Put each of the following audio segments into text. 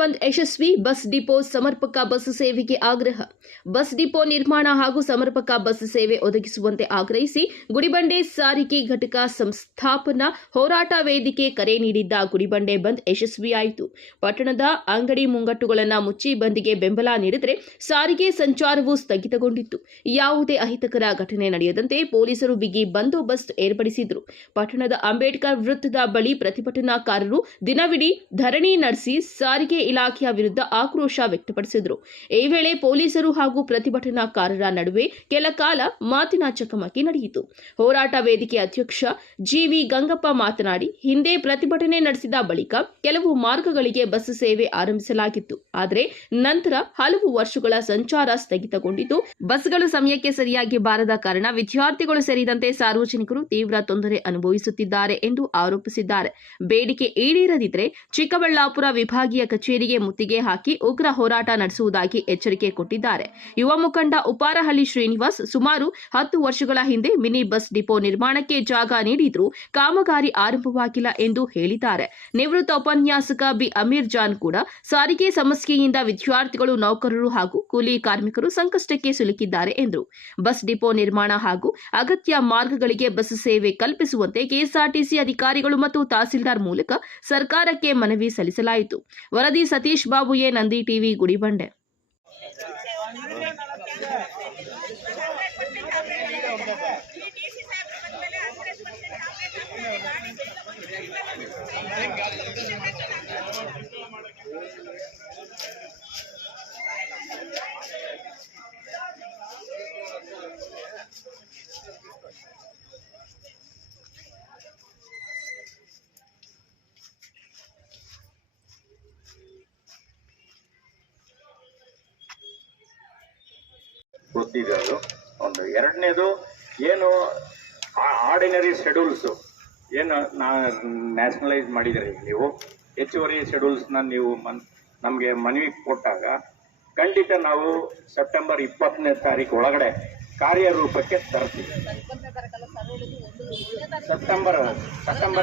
ಬಂದ್ ಯಶಸ್ವಿ. Bus depot ಸಮರ್ಪಕ bus ಸೇವೆಗೆ ಆಗ್ರಹ. ಬಸ್ ಡಿಪೋ ನಿರ್ಮಾಣ ಹಾಗೂ ಸಮರ್ಪಕ ಬಸ್ ಸೇವೆ ಒದಗಿಸುವಂತೆ ಆಗ್ರಹಿಸಿ ಗುಡಿಬಂಡೆ ಸಾರಿಗೆ ಘಟಕ ಸಂಸ್ಥಾಪನಾ ಹೋರಾಟ ವೇದಿಕೆ ಕರೆ ನೀಡಿದ್ದ ಗುಡಿಬಂಡೆ ಬಂದ್ ಯಶಸ್ವಿಯಾಯಿತು. ಪಟ್ಟಣದ ಅಂಗಡಿ ಮುಂಗಟ್ಟುಗಳನ್ನು ಮುಚ್ಚಿ ಬಂದ್ಗೆ ಬೆಂಬಲ ನೀಡಿದರೆ ಸಾರಿಗೆ ಸಂಚಾರವು ಸ್ಥಗಿತಗೊಂಡಿತ್ತು. ಯಾವುದೇ ಅಹಿತಕರ ಘಟನೆ ನಡೆಯದಂತೆ ಪೊಲೀಸರು ಬಿಗಿ ಬಂದೋಬಸ್ತ್ ಏರ್ಪಡಿಸಿದ್ರು. ಪಟ್ಟಣದ ಅಂಬೇಡ್ಕರ್ ವೃತ್ತದ ಬಳಿ ಪ್ರತಿಭಟನಾಕಾರರು ದಿನವಿಡೀ ಧರಣಿ ನಡೆಸಿ ಸಾರಿಗೆ ಇಲಾಖೆಯ ವಿರುದ್ಧ ಆಕ್ರೋಶ ವ್ಯಕ್ತಪಡಿಸಿದರು. ಈ ವೇಳೆ ಪೊಲೀಸರು ಹಾಗೂ ಪ್ರತಿಭಟನಾಕಾರರ ನಡುವೆ ಕೆಲ ಕಾಲ ಮಾತಿನ ಚಕಮಕಿ ನಡೆಯಿತು. ಹೋರಾಟ ವೇದಿಕೆ ಅಧ್ಯಕ್ಷ ಜಿವಿ ಗಂಗಪ್ಪ ಮಾತನಾಡಿ, ಹಿಂದೆ ಪ್ರತಿಭಟನೆ ನಡೆಸಿದ ಬಳಿಕ ಕೆಲವು ಮಾರ್ಗಗಳಿಗೆ ಬಸ್ ಸೇವೆ ಆರಂಭಿಸಲಾಗಿತ್ತು. ಆದರೆ ನಂತರ ಹಲವು ವರ್ಷಗಳ ಸಂಚಾರ ಸ್ಥಗಿತಗೊಂಡಿದ್ದು, ಬಸ್ಗಳು ಸಮಯಕ್ಕೆ ಸರಿಯಾಗಿ ಬಾರದ ಕಾರಣ ವಿದ್ಯಾರ್ಥಿಗಳು ಸೇರಿದಂತೆ ಸಾರ್ವಜನಿಕರು ತೀವ್ರ ತೊಂದರೆ ಅನುಭವಿಸುತ್ತಿದ್ದಾರೆ ಎಂದು ಆರೋಪಿಸಿದ್ದಾರೆ. ಬೇಡಿಕೆ ಈಡೇರದಿದ್ದರೆ ಚಿಕ್ಕಬಳ್ಳಾಪುರ ವಿಭಾಗೀಯ ಕಚೇರಿಗೆ ಮುತ್ತಿಗೆ ಹಾಕಿ ಉಗ್ರ ಹೋರಾಟ ನಡೆಸುವುದಾಗಿ ಎಚ್ಚರಿಕೆ ಕೊಟ್ಟಿದ್ದಾರೆ. ಯುವ ಮುಖಂಡ ಉಪಾರಹಳ್ಳಿ ಶ್ರೀನಿವಾಸ್ ಸುಮಾರು 10 ವರ್ಷಗಳ ಹಿಂದೆ ಮಿನಿ ಬಸ್ ಡಿಪೋ ನಿರ್ಮಾಣಕ್ಕೆ ಜಾಗ ನೀಡಿದ್ರೂ ಕಾಮಗಾರಿ ಆರಂಭವಾಗಿಲ್ಲ ಎಂದು ಹೇಳಿದ್ದಾರೆ. ನಿವೃತ್ತ ಉಪನ್ಯಾಸಕ ಬಿ ಅಮೀರ್ ಜಾನ್ ಕೂಡ ಸಾರಿಗೆ ಸಮಸ್ಯೆಯಿಂದ ವಿದ್ಯಾರ್ಥಿಗಳು, ನೌಕರರು ಹಾಗೂ ಕೂಲಿ ಕಾರ್ಮಿಕರು ಸಂಕಷ್ಟಕ್ಕೆ ಸಿಲುಕಿದ್ದಾರೆ ಎಂದರು. ಬಸ್ ಡಿಪೋ ನಿರ್ಮಾಣ ಹಾಗೂ ಅಗತ್ಯ ಮಾರ್ಗಗಳಿಗೆ ಬಸ್ ಸೇವೆ ಕಲ್ಪಿಸುವಂತೆ ಕೆಎಸ್ಆರ್ಟಿಸಿ ಅಧಿಕಾರಿಗಳು ಮತ್ತು ತಹಸೀಲ್ದಾರ್ ಮೂಲಕ ಸರ್ಕಾರಕ್ಕೆ ಮನವಿ ಸಲ್ಲಿಸಲಾಯಿತು. ವರದಿ ಸತೀಶ್ ಬಾಬು, ಎ ನಂದಿ ಟಿವಿ, ಗುಡಿಬಂಡೆ. ಗೊತ್ತಿದೆ ಅದು ಒಂದು. ಎರಡನೇದು ಏನು ಆರ್ಡಿನರಿ ಶೆಡ್ಯೂಲ್ಸು ಏನು ನ್ಯಾಷನಲೈಸ್ ಮಾಡಿದ್ದೀರಿ ನೀವು, ಹೆಚ್ಚುವರಿ ಶೆಡ್ಯೂಲ್ಸ್ನ ನೀವು ನಮಗೆ ಮನವಿ ಕೊಟ್ಟಾಗ ಖಂಡಿತ ನಾವು ಸೆಪ್ಟೆಂಬರ್ 20ನೇ ತಾರೀಕು ಒಳಗಡೆ ಕಾರ್ಯರೂಪಕ್ಕೆ ತರ್ತೀವಿ. ಸೆಪ್ಟೆಂಬರ್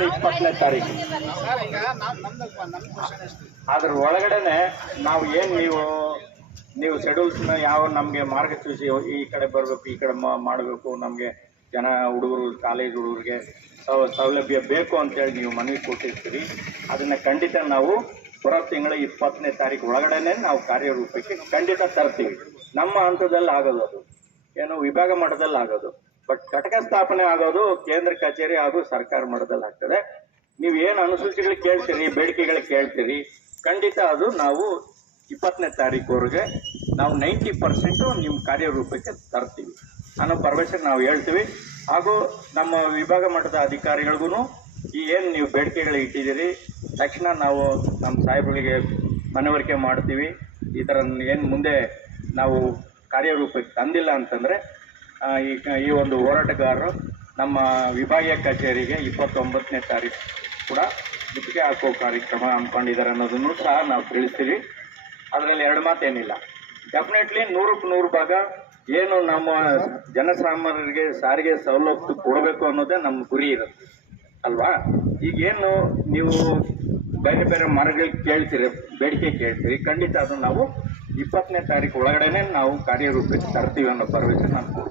20ನೇ ತಾರೀಕು ಅದ್ರ ಒಳಗಡೆನೆ ನಾವು ಏನು ನೀವು ಶೆಡ್ಯೂಲ್ಸ್ನ ಯಾವ ನಮಗೆ ಮಾರ್ಗಸೂಚಿ ಈ ಕಡೆ ಬರಬೇಕು, ಈ ಕಡೆ ಮಾಡಬೇಕು, ನಮಗೆ ಜನ ಹುಡುಗರು ಕಾಲೇಜ್ ಹುಡುಗರಿಗೆ ಸೌಲಭ್ಯ ಬೇಕು ಅಂತೇಳಿ ನೀವು ಮನವಿ ಕೊಟ್ಟಿರ್ತೀರಿ. ಅದನ್ನು ಖಂಡಿತ ನಾವು ಬರೋ ತಿಂಗಳ 20ನೇ ತಾರೀಕು ಒಳಗಡೆನೆ ನಾವು ಕಾರ್ಯರೂಪಕ್ಕೆ ಖಂಡಿತ ತರ್ತೀವಿ. ನಮ್ಮ ಹಂತದಲ್ಲಿ ಆಗೋದು ಅದು, ಏನು ವಿಭಾಗ ಮಟ್ಟದಲ್ಲಿ ಆಗೋದು. ಬಟ್ ಘಟಕ ಸ್ಥಾಪನೆ ಆಗೋದು ಕೇಂದ್ರ ಕಚೇರಿ ಹಾಗೂ ಸರ್ಕಾರ ಮಟ್ಟದಲ್ಲಿ ಆಗ್ತದೆ. ನೀವು ಏನು ಅನುಸೂಚಿಗಳು ಕೇಳ್ತೀರಿ, ಬೇಡಿಕೆಗಳು ಕೇಳ್ತೀರಿ, ಖಂಡಿತ ಅದು ನಾವು 20ನೇ ತಾರೀಕುವರೆಗೆ ನಾವು 90% ನಿಮ್ಮ ಕಾರ್ಯರೂಪಕ್ಕೆ ತರ್ತೀವಿ ಅನ್ನೋ ಭರವಸೆ ನಾವು ಹೇಳ್ತೀವಿ. ಹಾಗೂ ನಮ್ಮ ವಿಭಾಗ ಮಟ್ಟದ ಅಧಿಕಾರಿಗಳಿಗೂ ಈ ಏನು ನೀವು ಬೇಡಿಕೆಗಳು ಇಟ್ಟಿದ್ದೀರಿ ತಕ್ಷಣ ನಾವು ನಮ್ಮ ಸಾಹೇಬರಿಗೆ ಮನವರಿಕೆ ಮಾಡ್ತೀವಿ. ಈ ಥರ ಏನು ಮುಂದೆ ನಾವು ಕಾರ್ಯರೂಪಕ್ಕೆ ತಂದಿಲ್ಲ ಅಂತಂದರೆ ಈ ಒಂದು ಹೋರಾಟಗಾರರು ನಮ್ಮ ವಿಭಾಗೀಯ ಕಚೇರಿಗೆ 29ನೇ ತಾರೀಕು ಕೂಡ ಮುತ್ತಿಗೆ ಹಾಕೋ ಕಾರ್ಯಕ್ರಮ ಹಮ್ಮಿಕೊಂಡಿದ್ದಾರೆ ಅನ್ನೋದನ್ನು ಸಹ ನಾವು ತಿಳಿಸ್ತೀವಿ. ಅದರಲ್ಲಿ ಎರಡು ಮಾತೇನಿಲ್ಲ. ಡೆಫಿನೆಟ್ಲಿ 100ಕ್ಕೆ 100 ಭಾಗ ಏನು ನಮ್ಮ ಜನಸಾಮಾನ್ಯರಿಗೆ ಸಾರಿಗೆ ಸವಲತ್ತು ಕೊಡಬೇಕು ಅನ್ನೋದೇ ನಮ್ಮ ಗುರಿ ಇರುತ್ತೆ ಅಲ್ವಾ. ಈಗೇನು ನೀವು ಬೇರೆ ಬೇರೆ ಮಾರ್ಗಗಳಿಗೆ ಕೇಳ್ತೀರಿ, ಬೇಡಿಕೆ ಕೇಳ್ತೀರಿ, ಖಂಡಿತ ಅದು ನಾವು 20ನೇ ತಾರೀಕು ಒಳಗಡೆನೆ ನಾವು ಕಾರ್ಯರೂಪಕ್ಕೆ ತರ್ತೀವಿ ಅನ್ನೋ ಭರವಸೆ ನಾನು